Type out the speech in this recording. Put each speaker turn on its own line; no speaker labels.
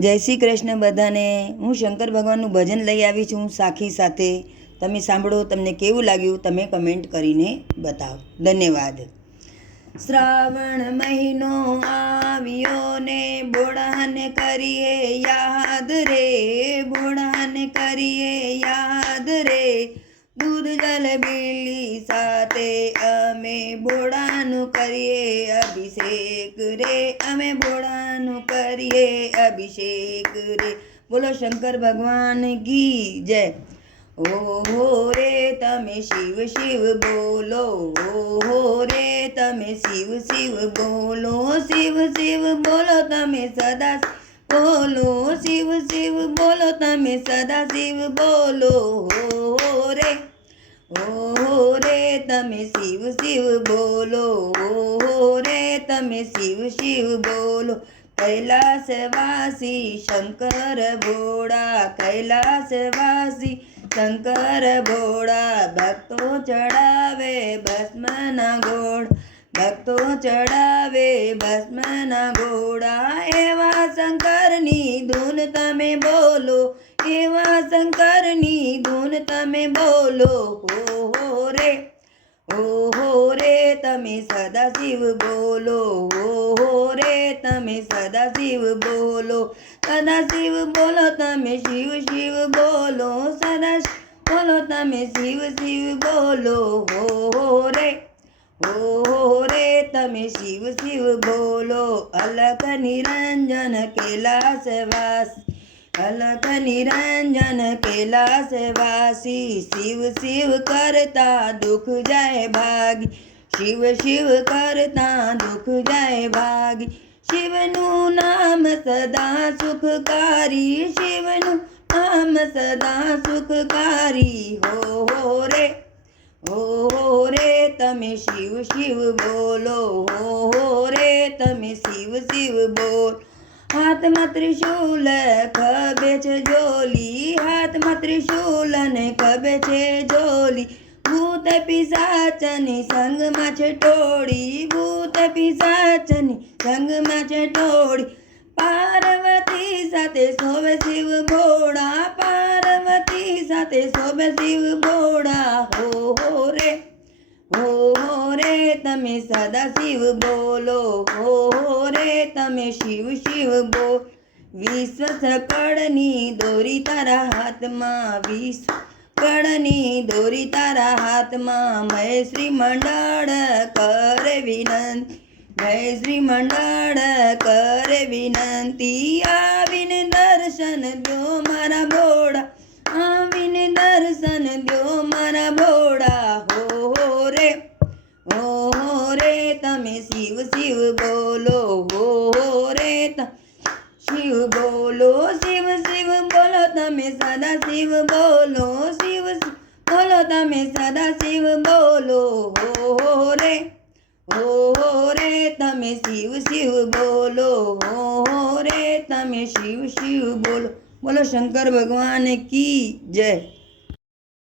જય શ્રી કૃષ્ણ બધાને. હું શંકર ભગવાનનું ભજન લઈ આવી છું સાખી સાથે. તમે સાંભળો, તમને કેવું લાગ્યું તમે કમેન્ટ કરીને બતાવો. ધન્યવાદ. શ્રાવણ મહિનો આવ્યો ને બોડાને કરીએ યાદ રે, બોડાને કરીએ યાદ રે. દૂધ જલ બીલી સાથે અમે બોડાનું કરીએ અભિષેક રે અમે બોડાનું કરીએ અભિષેક રે બોલો શંકર ભગવાન કી જય ઓહો રે તમે શિવ શિવ બોલો ઓહો રે તમે શિવ શિવ બોલો શિવ શિવ બોલો તમે સદા બોલો શિવ શિવ બોલો તમે સદા શિવ બોલો ઓહો રે ઓહો રે તમે શિવ શિવ બોલો, ઓહો રે તમે શિવ શિવ બોલો. કૈલાસવાસી શંકર ભોળા, કૈલાસવાસી શંકર ભોળા, ભક્તો ચડાવે ભસ્મના ગોળ, ભક્તો ચડાવે ભસ્મના ગોળા. તમે બોલો, હો હો, રે. ઓહો રે, તમે સદાશિવ બોલો. ઓહો રે, તમે સદાશિવ બોલો. સદાશિવ બોલો, તમે શિવ શિવ બોલો. સદા બોલો, તમે શિવ શિવ બોલો. હો રે. ઓહો રે, તમે શિવ શિવ બોલો. અલક નિરંજન કૈલાસવાસ અલગ નિરંજન કૈલાસવાસી શિવ શિવ કરતા દુઃખ જાય ભાગી શિવ શિવ કરતા દુઃખ જાય ભાગી શિવનું નામ સદા સુખકારી શિવનું નામ સદા સુખકારી હો હો રે હો રે તમે શિવ શિવ બોલો હો રે તમે શિવ શિવ બોલ હાથમાં ત્રિશુલ ખભે છે જોલી. હાથમાં ત્રિશુલ ને ખભે છે જોલી. ભૂત પિસાચની સંગમાં છે ટોળી. ભૂત પિસાચની સંગમાં છે ટોળી. પાર્વતી સાથે સોવે શિવ ભોળા પાર્વતી સાથે સોવે શિવ ભોળા હો હો રે. હો તમે સદા શિવ બોલો. હો હો રે, તમે શિવ શિવ બો. વિશ્વ સકળની દોરી તારા હાથમાં, વિશ્વ કળની દોરી તારા હાથમાં. મય શ્રી મંડળ કરે વિનંતી જય શ્રી મંડળ કરે વિનંતી. આવીને દર્શન દો મારા બોડા, આવીને દર્શન દો મારા તમે શિવ શિવ બોલો હો હો રે ત- શિવ બોલો શિવ શિવ બોલો તમે સદા શિવ બોલો શિવ શિવ બોલો તમે સદા શિવ બોલો હો હો રે હો હો રે તમે શિવ શિવ બોલો હો હો રે તમે શિવ શિવ બોલો બોલો શંકર ભગવાન કી જય